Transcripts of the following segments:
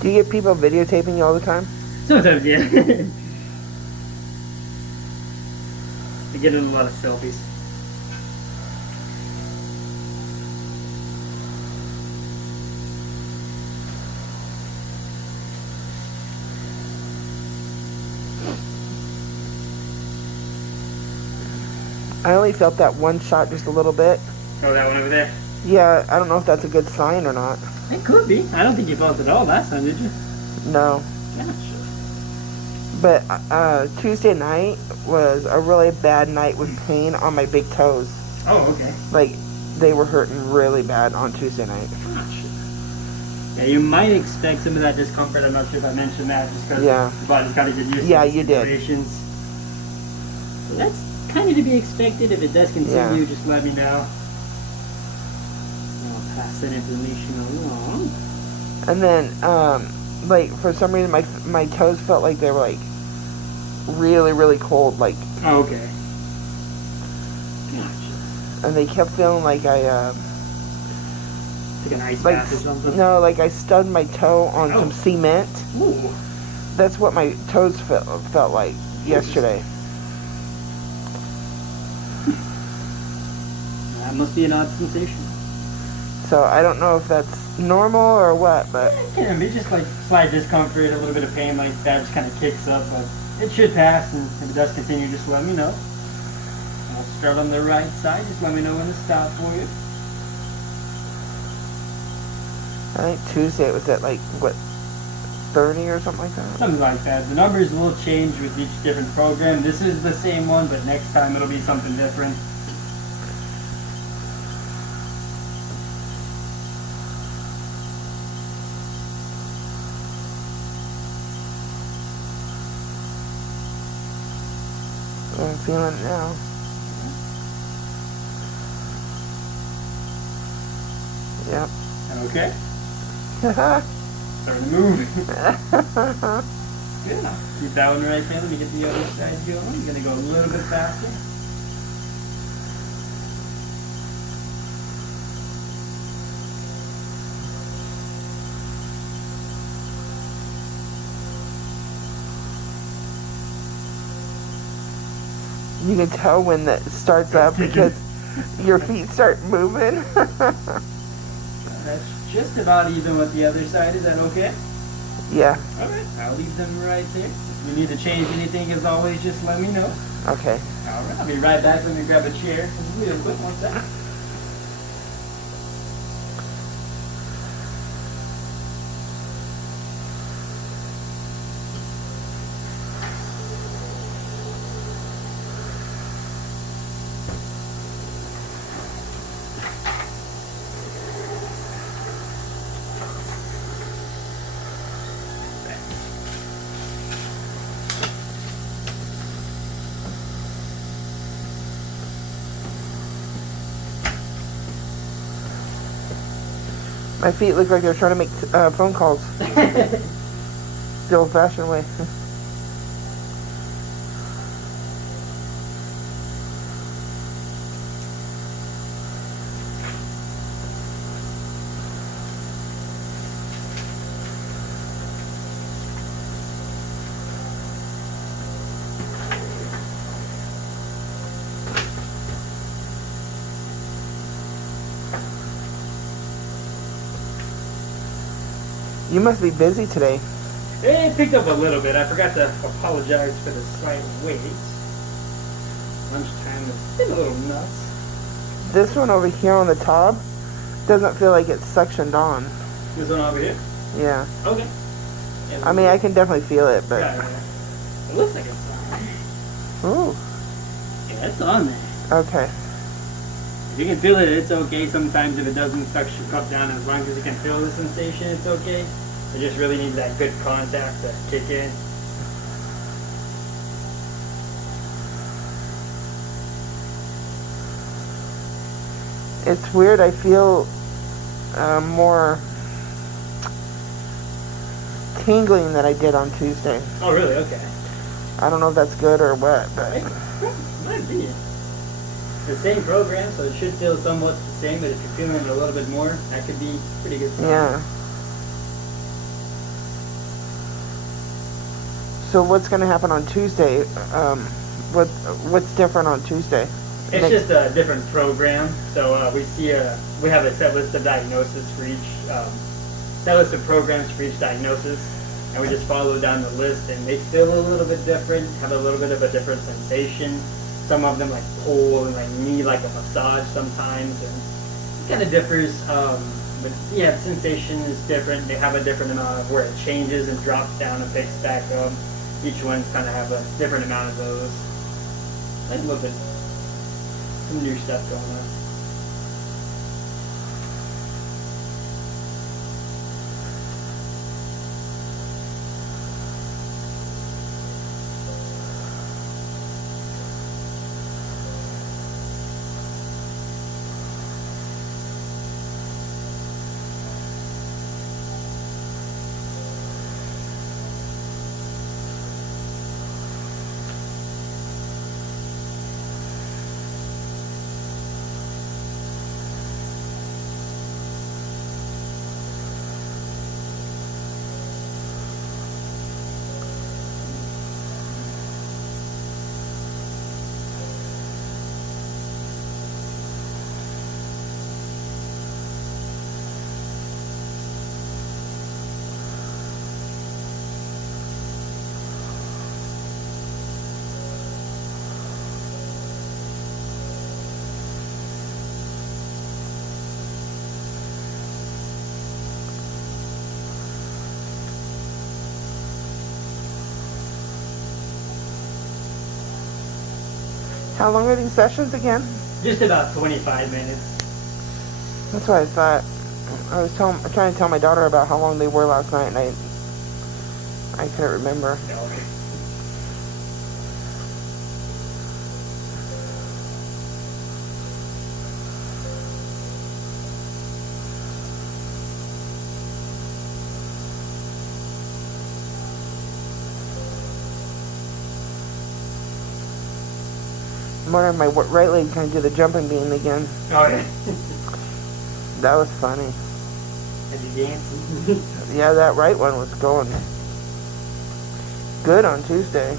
Do you get people videotaping you all the time? Sometimes, yeah. I get in a lot of selfies. I only felt that one shot just a little bit. Oh, that one over there? Yeah, I don't know if that's a good sign or not. It could be. I don't think you felt it all last time, did you? No. Gotcha. But Tuesday night was a really bad night with pain on my big toes. Oh, okay. Like, they were hurting really bad on Tuesday night. Gotcha. Yeah, you might expect some of that discomfort. I'm not sure if I mentioned that, just because your body's got to get used to the situations. So that's kind of to be expected. If it does continue, just let me know. I'll pass that information along. And then, like, for some reason, my toes felt like they were, like, really, really cold. Like, oh, okay. Gotcha. And they kept feeling like I, like an ice bath or something? No, like I stubbed my toe on some cement. Ooh. That's what my toes felt like yesterday. That must be an odd sensation. So I don't know if that's normal or what, but it can be just like slight discomfort, a little bit of pain like that just kind of kicks up, but it should pass, and if it does continue, just let me know. I'll start on the right side, just let me know when to stop for you. I think Tuesday it was at like, what, 30 or something like that? Something like that. The numbers will change with each different program. This is the same one, but next time it'll be something different. I'm feeling it now. Yep. Okay. Starting to move. Good. Keep that one right there. Let me get the other side going. I'm going to go a little bit faster. You can tell when that starts up because your feet start moving. That's just about even with the other side. Is that okay? Yeah. Alright, I'll leave them right there. If you need to change anything, as always, just let me know. Okay. Alright, I'll be right back. Let me grab a chair. Real quick, like that. My feet look like they're trying to make phone calls. The old-fashioned way. You must be busy today. It picked up a little bit. I forgot to apologize for the slight wait. Lunchtime has been a little nuts. This one over here on the top doesn't feel like it's sectioned on. This one over here? Yeah. Okay. Yeah, I mean, I can definitely feel it, but... Yeah. It looks like it's on. Ooh. Yeah, it's on there. Okay. If you can feel it, it's okay. Sometimes if it doesn't suction cup down, as long as you can feel the sensation, it's okay. It just really needs that good contact to kick in. It's weird. I feel more tingling than I did on Tuesday. Oh, really? Okay. I don't know if that's good or what, but... It might be. The same program, so it should feel somewhat the same, but if you're feeling it a little bit more, that could be pretty good sign. Yeah. So what's going to happen on Tuesday? What's different on Tuesday? It's just a different program. So we have a set list of diagnoses for each set list of programs for each diagnosis, and we just follow down the list, and they feel a little bit different, have a little bit of a different sensation. Some of them like pull and like need like a massage sometimes, and it kind of differs. But yeah, the sensation is different. They have a different amount of where it changes and drops down and picks back up. Each one's kind of have a different amount of those. Like a little bit, some new stuff going on. How long are these sessions again? Just about 25 minutes. That's what I thought. I was trying to tell my daughter about how long they were last night, and I couldn't remember. Okay. I'm wondering if my right leg's going to do the jumping bean again. Oh, yeah. That was funny. Had you dancing? Yeah, that right one was going good on Tuesday.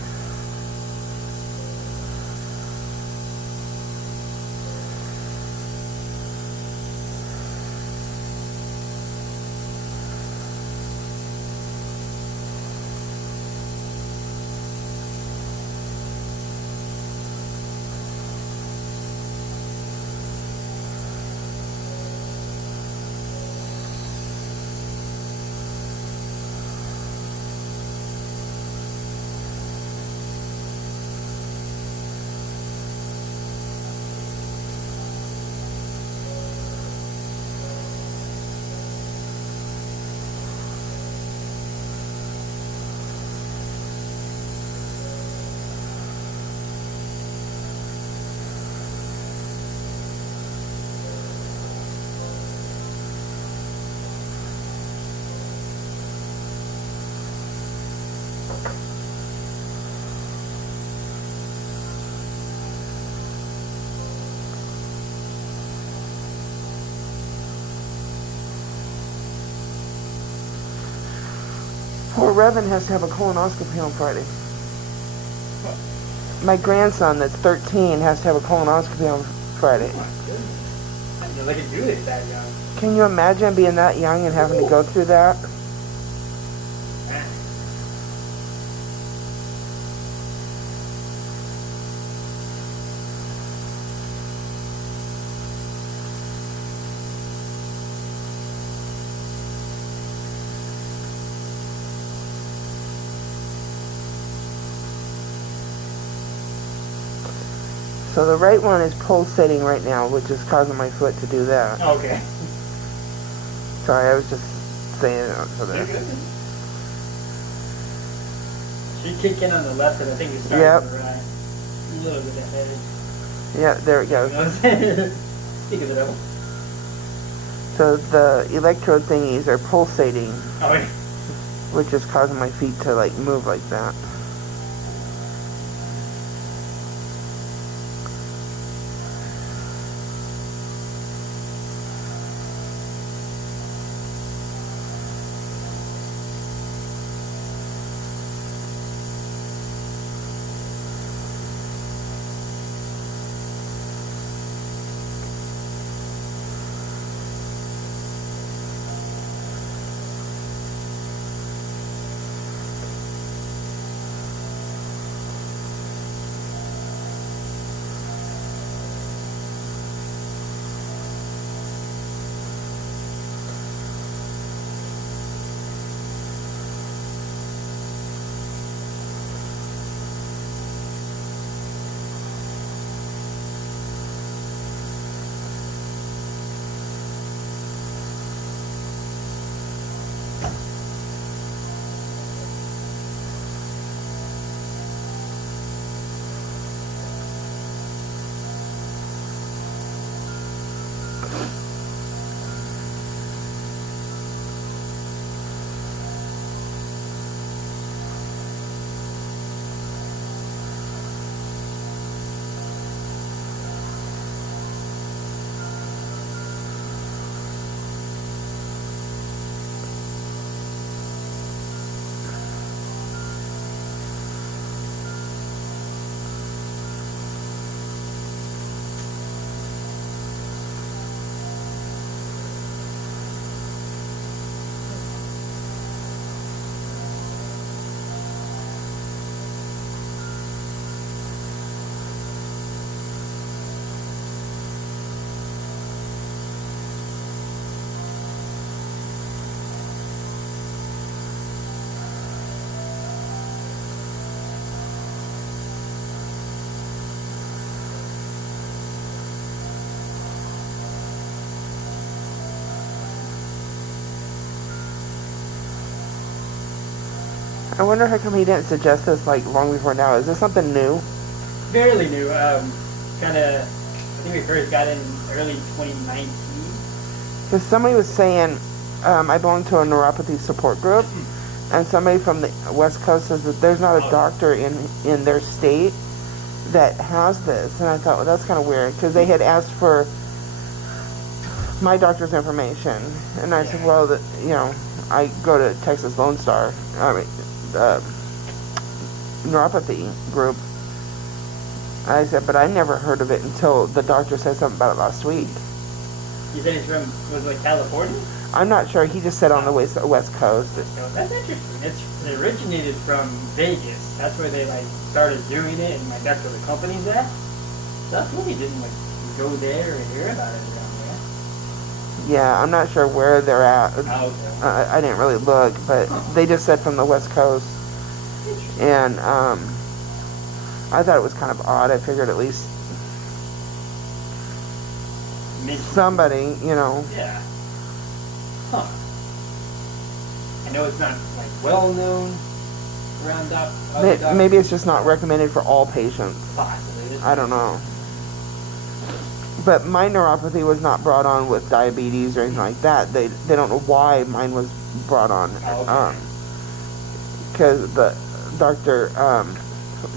Poor Revan has to have a colonoscopy on Friday. My grandson, that's 13, has to have a colonoscopy on Friday. Oh my goodness. I didn't know they could do it that young. Can you imagine being that young and having to go through that? So the right one is pulsating right now, which is causing my foot to do that. Okay. Sorry, I was just saying it for You're this. good. Should kick in on the left, and I think you're starting Yep. on the right. A little bit ahead. Yeah, there it You know goes. what I'm saying? Think of it up. So the electrode thingies are pulsating, Oh, yeah. which is causing my feet to like move like that. I wonder how come he didn't suggest this like long before now. Is this something new? Fairly new. Kind of. I think we first got in early 2019. Because somebody was saying, I belong to a neuropathy support group, and somebody from the West Coast says that there's not a doctor in their state that has this. And I thought, well, that's kind of weird, because they had asked for my doctor's information. And I said, well, you know, I go to Texas Lone Star, neuropathy group. I said, but I never heard of it until the doctor said something about it last week. You said it's from, was it California? I'm not sure. He just said on the West Coast. That's interesting. It originated from Vegas. That's where they like started doing it, and like that's where the company's at. So that's really didn't like go there and hear about it around there. Yeah, I'm not sure where they're at. Oh, okay. I didn't really look, but they just said from the West Coast. And I thought it was kind of odd. I figured at least somebody, you know. Yeah. Huh. I know it's not like well known around doctors. Maybe it's just not recommended for all patients. Possibly. I don't know. But my neuropathy was not brought on with diabetes or anything like that. They don't know why mine was brought on. Oh, okay. Because the Dr.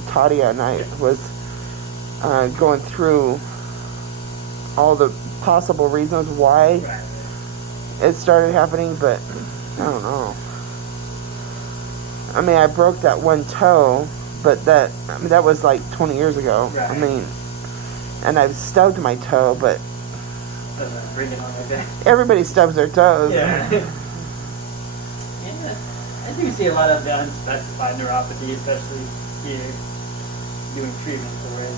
Tadia and I was going through all the possible reasons why it started happening, but I don't know. I mean, I broke that one toe, but that was like 20 years ago. Right. I mean, and I've stubbed my toe, but Doesn't bring it on like that. everybody stubs their toes. Yeah. Yeah. I do see a lot of the unspecified neuropathy, especially here, doing treatment for it.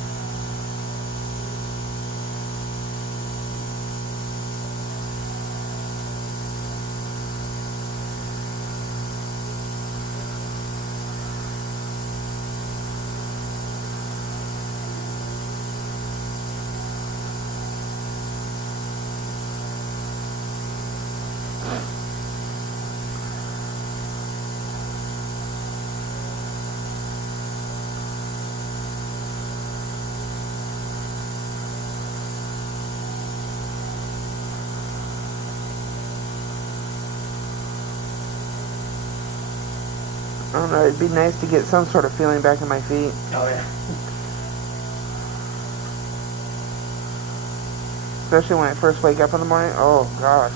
I don't know, it'd be nice to get some sort of feeling back in my feet. Oh yeah. Especially when I first wake up in the morning. Oh gosh.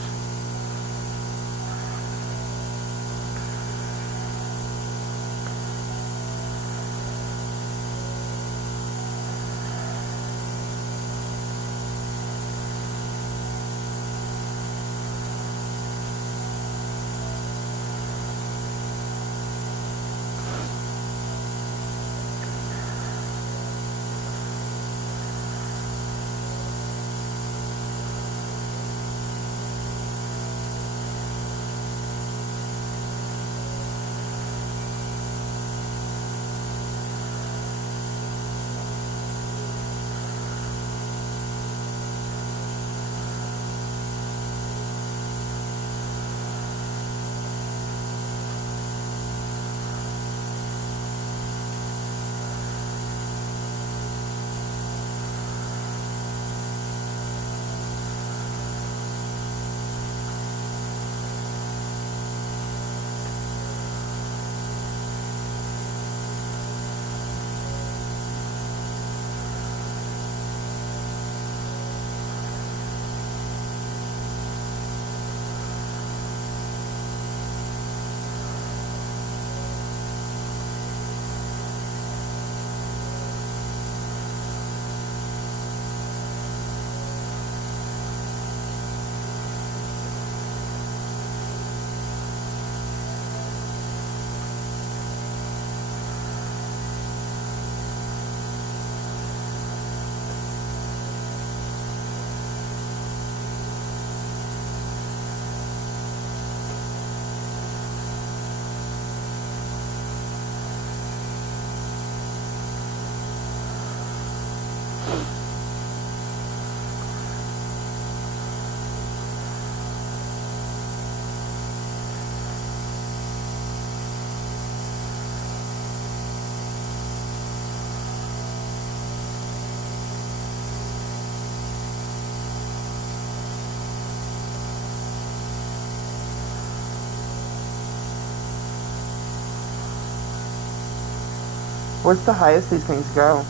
What's the highest these things go?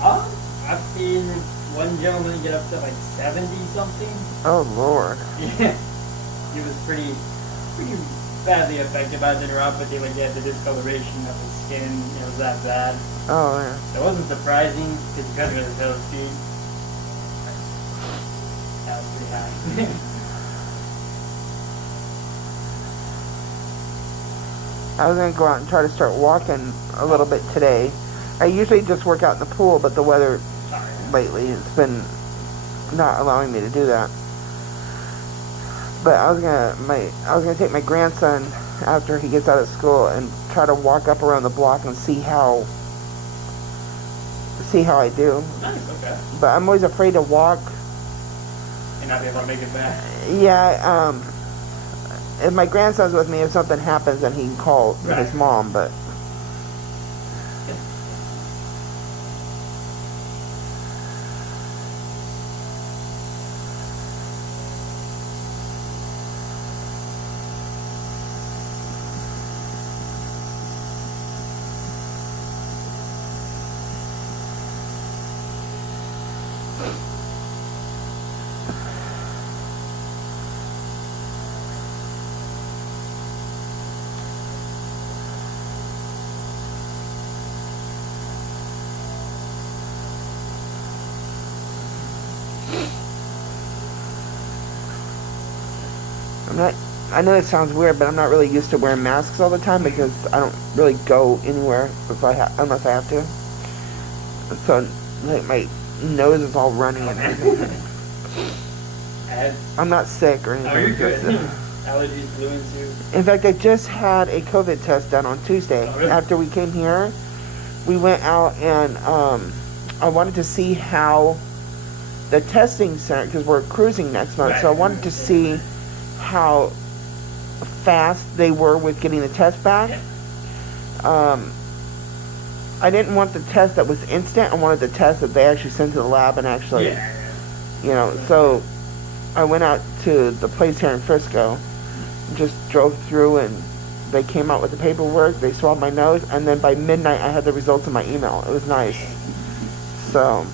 I've seen one gentleman get up to like 70 something. Oh Lord. Yeah. He was pretty badly affected by the neuropathy when he had the discoloration of his skin. It was that bad. Oh yeah. So it wasn't surprising because he couldn't really feel his feet. That was pretty high. I was gonna go out and try to start walking a little bit today. I usually just work out in the pool, but the weather lately it's been not allowing me to do that. But I was gonna take my grandson after he gets out of school and try to walk up around the block and see how I do. Nice, okay. But I'm always afraid to walk and not be able to make it back. Yeah, if my grandson's with me, if something happens, then he can call his mom, but... I know it sounds weird, but I'm not really used to wearing masks all the time because I don't really go anywhere unless I have to. And so, like, my nose is all runny and everything. I'm not sick or anything. Oh, you're good. Allergies, flu, and soup. In fact, I just had a COVID test done on Tuesday. Oh, really? After we came here, we went out and I wanted to see how the testing center, because we're cruising next month, so I wanted to see how fast they were with getting the test back. I didn't want the test that was instant. I wanted the test that they actually sent to the lab and actually, you know. So I went out to the place here in Frisco, just drove through, and they came out with the paperwork. They swabbed my nose, and then by midnight I had the results in my email. It was nice. So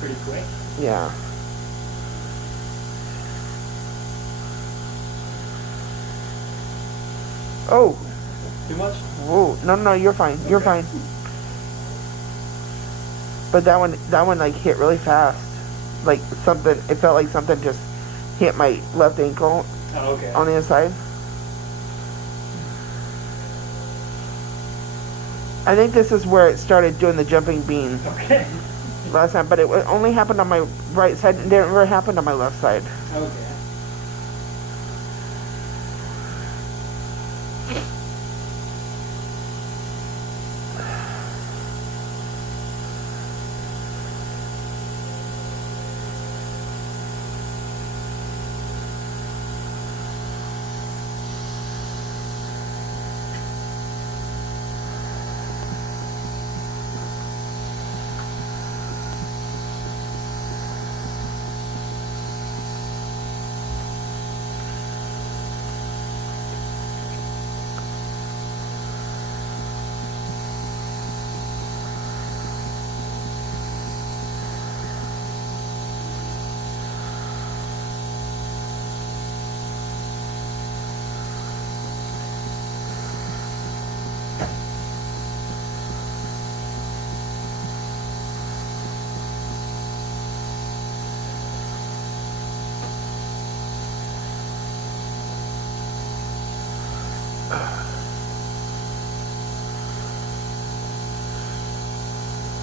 pretty quick. Yeah. Oh. Too much? Whoa. No, you're fine. You're fine. But that one like hit really fast. Like something, it felt like something just hit my left ankle. Oh, okay. On the inside. I think this is where it started doing the jumping bean. Okay. Last time, but it only happened on my right side. It didn't ever happen on my left side. Okay.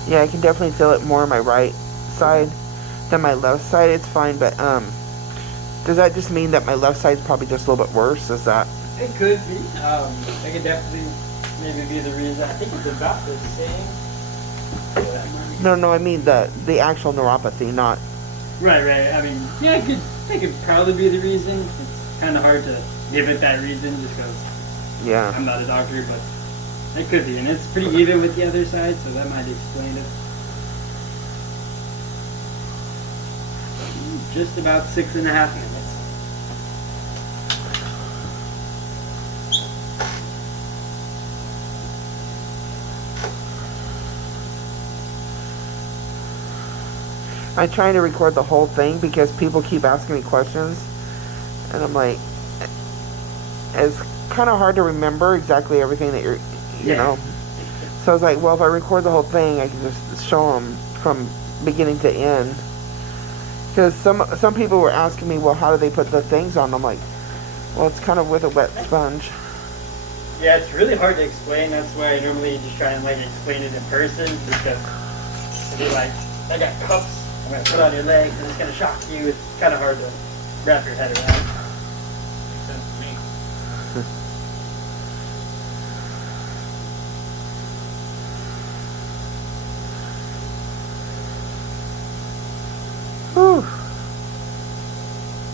Yeah, I can definitely feel it more on my right side than my left side. It's fine, but does that just mean that my left side's probably just a little bit worse? Is that? It could be. It could definitely maybe be the reason. I think it's about the same. No, I mean the actual neuropathy, not. Right. I mean, yeah, it could probably be the reason. It's kind of hard to give it that reason just because I'm not a doctor, but it could be. And it's pretty even with the other side, so that might explain it. Just about 6.5 minutes. I try to record the whole thing because people keep asking me questions, and I'm like, it's kind of hard to remember exactly everything that you know. So I was like, well, if I record the whole thing, I can just show them from beginning to end. Because some people were asking me, well, how do they put the things on? I'm like, well, it's kind of with a wet sponge. Yeah, it's really hard to explain. That's why I normally just try and like explain it in person, because it'd be like, I got cups, I'm gonna put on your legs, and it's gonna shock you. It's kind of hard to wrap your head around. Makes sense to me. Whew.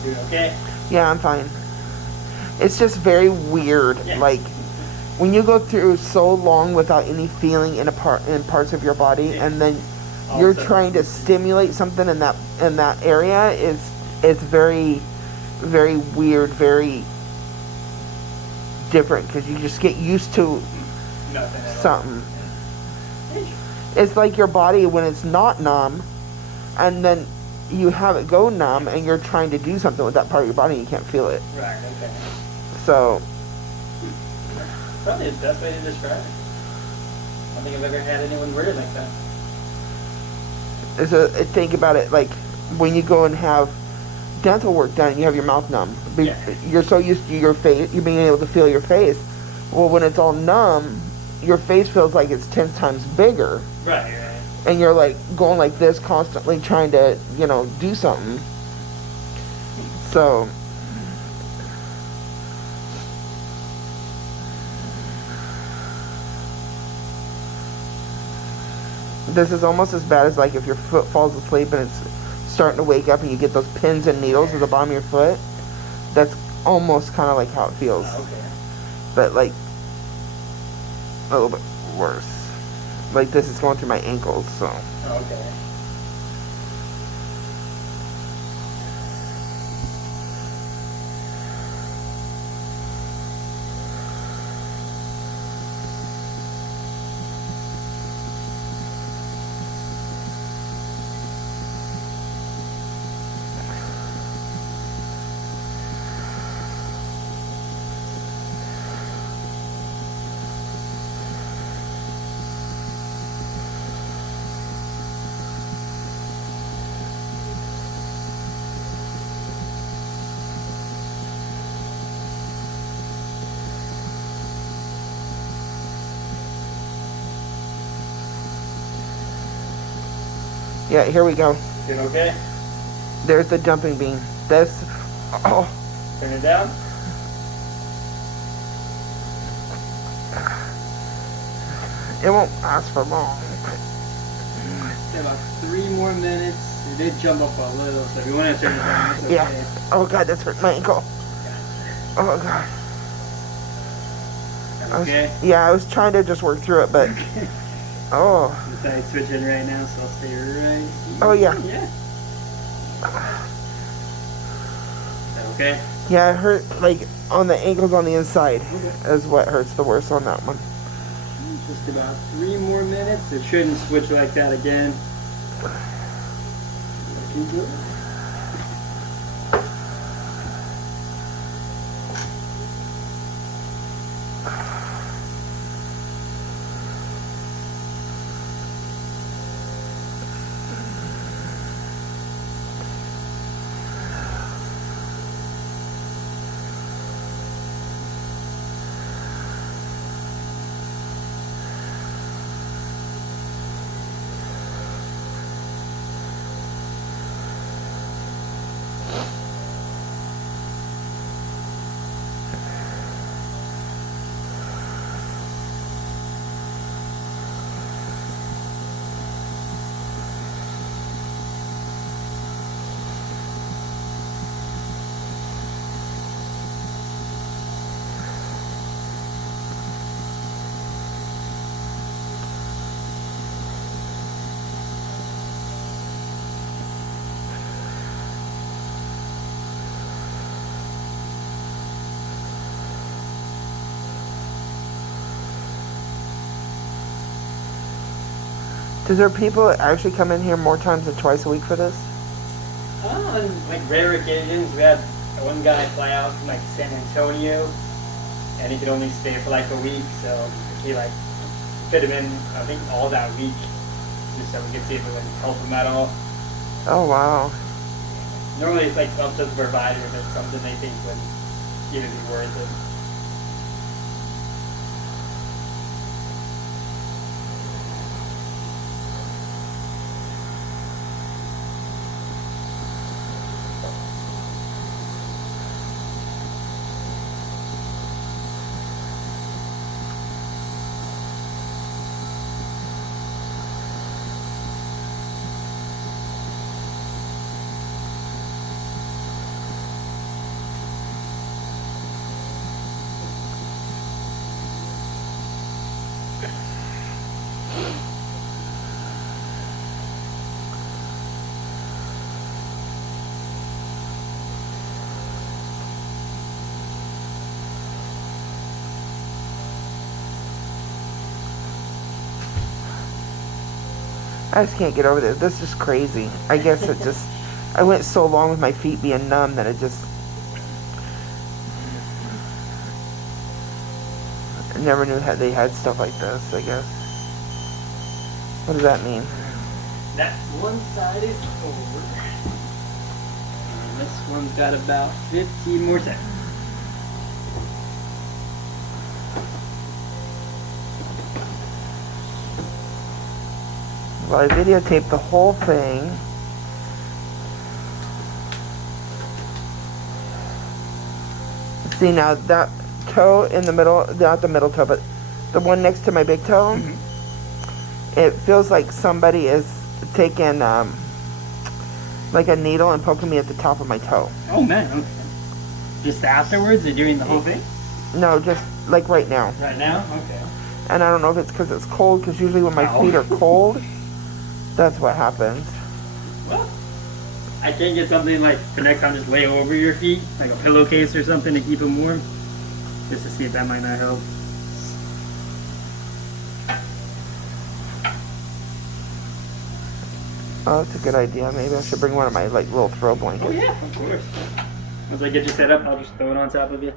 You okay? Yeah, I'm fine. It's just very weird. Yeah. Like, when you go through so long without any feeling in parts of your body, yeah, and then you're trying to stimulate something in that area, it's very, very weird, very different, because you just get used to something. It's like your body when it's not numb, and then you have it go numb, and you're trying to do something with that part of your body and you can't feel it. Right, okay. So, probably the best way to describe it. I don't think I've ever had anyone word it like that. Think about it like when you go and have dental work done and you have your mouth numb. Yeah. You're so used to your face, you being able to feel your face. Well, when it's all numb, your face feels like it's 10 times bigger. Right, right. And you're like going like this constantly trying to, do something. So, this is almost as bad as like if your foot falls asleep and it's starting to wake up and you get those pins and needles at the bottom of your foot. That's almost kind of like how it feels. Oh, okay. But like a little bit worse. Like this is going through my ankles, so. Okay. Yeah, here we go. Doing okay? There's the jumping bean. This. Oh. Turn it down. It won't last for long. About 3 more minutes. It did jump up a little, so if you want to turn it down, it's okay. Yeah. Oh god, that's hurt my ankle. Oh god. Okay. I was trying to just work through it, but. Oh. I'm switching right now, so I'll stay right here. Oh yeah. Yeah. Okay. Yeah, it hurt like on the ankles on the inside. Okay. Is what hurts the worst on that one. Just about 3 more minutes. It shouldn't switch like that again. Does there people actually come in here more times than twice a week for this? On like rare occasions, we had one guy fly out from like San Antonio, and he could only stay for like a week, so he like fit him in, I think, all that week, just so we could see if it would help him at all. Oh, wow. Normally it's like up to the provider if it's something they think would even be worth it. I just can't get over this. This is crazy. I guess it just... I went so long with my feet being numb that it just... I never knew that they had stuff like this, I guess. What does that mean? That one side is over. And this one's got about 15 more seconds. Well, I videotaped the whole thing. See, now that toe in the middle, not the middle toe, but the one next to my big toe, it feels like somebody is taking like a needle and poking me at the top of my toe. Oh man, okay. Just afterwards or during the whole thing? No, just like right now. Right now? Okay. And I don't know if it's because it's cold, because usually when my feet are cold, that's what happens. Well, I can get something like for next time, just lay over your feet, like a pillowcase or something to keep them warm, just to see if that might not help. Oh, that's a good idea. Maybe I should bring one of my like little throw blankets. Oh yeah, of course. Once I get you set up, I'll just throw it on top of you.